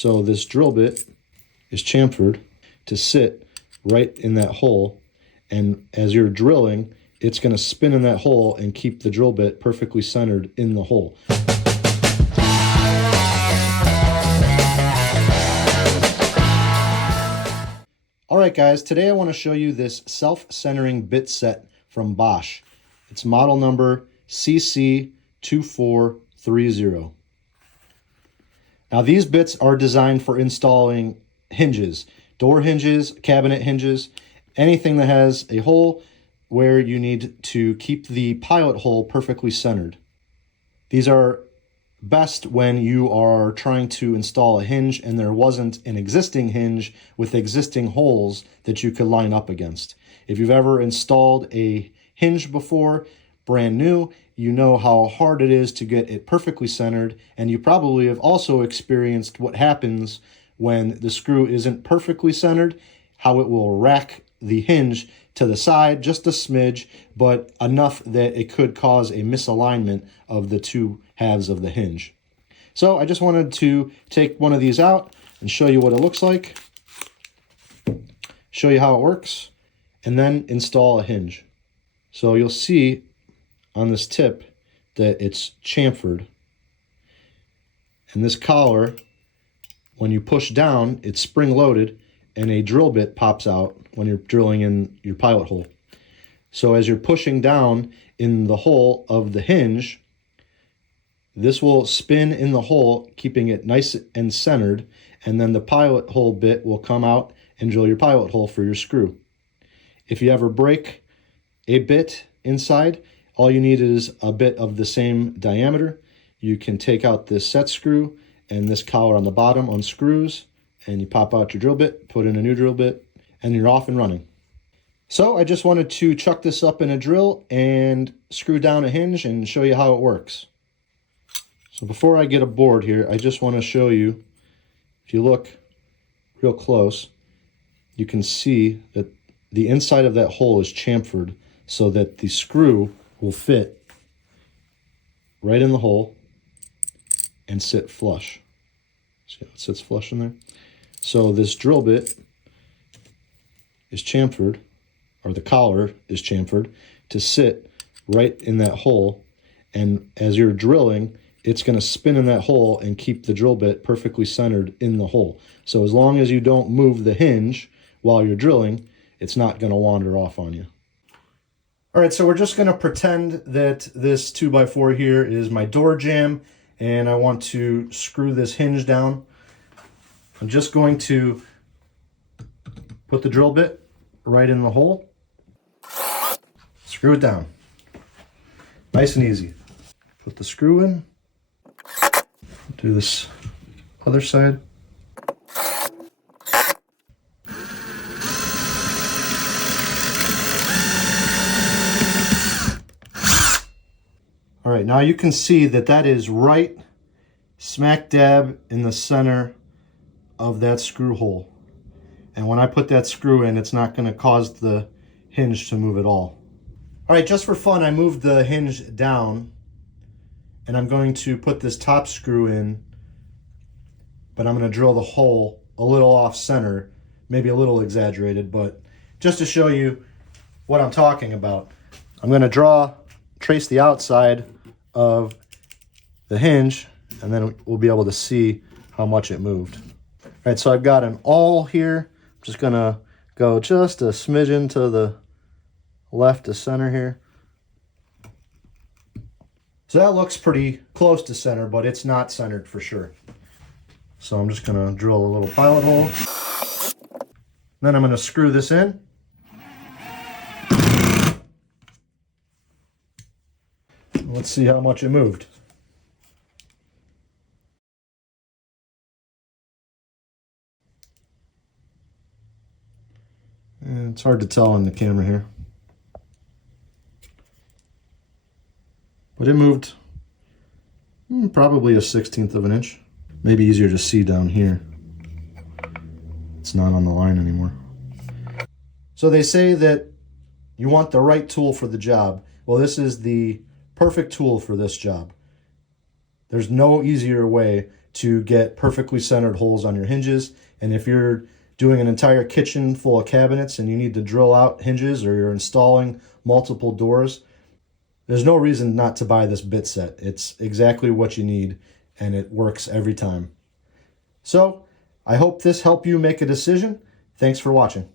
So this drill bit is chamfered to sit right in that hole, and as you're drilling, it's going to spin in that hole and keep the drill bit perfectly centered in the hole. Alright guys, today I want to show you this self-centering bit set from Bosch. It's model number CC2430. Now these bits are designed for installing hinges, door hinges, cabinet hinges, anything that has a hole where you need to keep the pilot hole perfectly centered. These are best when you are trying to install a hinge and there wasn't an existing hinge with existing holes that you could line up against. If you've ever installed a hinge before, brand new, you know how hard it is to get it perfectly centered, and you probably have also experienced what happens when the screw isn't perfectly centered, how it will rack the hinge to the side just a smidge, but enough that it could cause a misalignment of the two halves of the hinge. So I just wanted to take one of these out and show you what it looks like, show you how it works, and then install a hinge. So you'll see on this tip that it's chamfered, and this collar, when you push down, it's spring-loaded, and a drill bit pops out when you're drilling in your pilot hole. So as you're pushing down in the hole of the hinge, this will spin in the hole, keeping it nice and centered, and then the pilot hole bit will come out and drill your pilot hole for your screw. If you ever break a bit inside, all you need is a bit of the same diameter. You can take out this set screw, and this collar on the bottom unscrews, and you pop out your drill bit, put in a new drill bit, and you're off and running. So I just wanted to chuck this up in a drill and screw down a hinge and show you how it works. So before I get aboard here, I just want to show you, if you look real close, you can see that the inside of that hole is chamfered so that the screw will fit right in the hole and sit flush. See how it sits flush in there? So this drill bit is chamfered, or the collar is chamfered, to sit right in that hole, and as you're drilling, it's going to spin in that hole and keep the drill bit perfectly centered in the hole. So as long as you don't move the hinge while you're drilling, it's not going to wander off on you. Alright, so we're just going to pretend that this 2x4 here is my door jamb, and I want to screw this hinge down. I'm just going to put the drill bit right in the hole, screw it down. Nice and easy. Put the screw in, do this other side. All right, now you can see that that is right smack dab in the center of that screw hole. And when I put that screw in, it's not going to cause the hinge to move at all. All right, just for fun, I moved the hinge down, and I'm going to put this top screw in, but I'm going to drill the hole a little off center, maybe a little exaggerated, but just to show you what I'm talking about. I'm going to trace the outside of the hinge, and then we'll be able to see how much it moved. All right, so I've got an awl here. I'm just gonna go just a smidgen to the left of center here. So that looks pretty close to center, but it's not centered for sure. So I'm just gonna drill a little pilot hole. Then I'm gonna screw this in. Let's see how much it moved. And it's hard to tell on the camera here, but it moved probably a 1/16 of an inch. Maybe easier to see down here. It's not on the line anymore. So they say that you want the right tool for the job. Well, this is the perfect tool for this job. There's no easier way to get perfectly centered holes on your hinges. And if you're doing an entire kitchen full of cabinets and you need to drill out hinges, or you're installing multiple doors, there's no reason not to buy this bit set. It's exactly what you need, and it works every time. So I hope this helped you make a decision. Thanks for watching.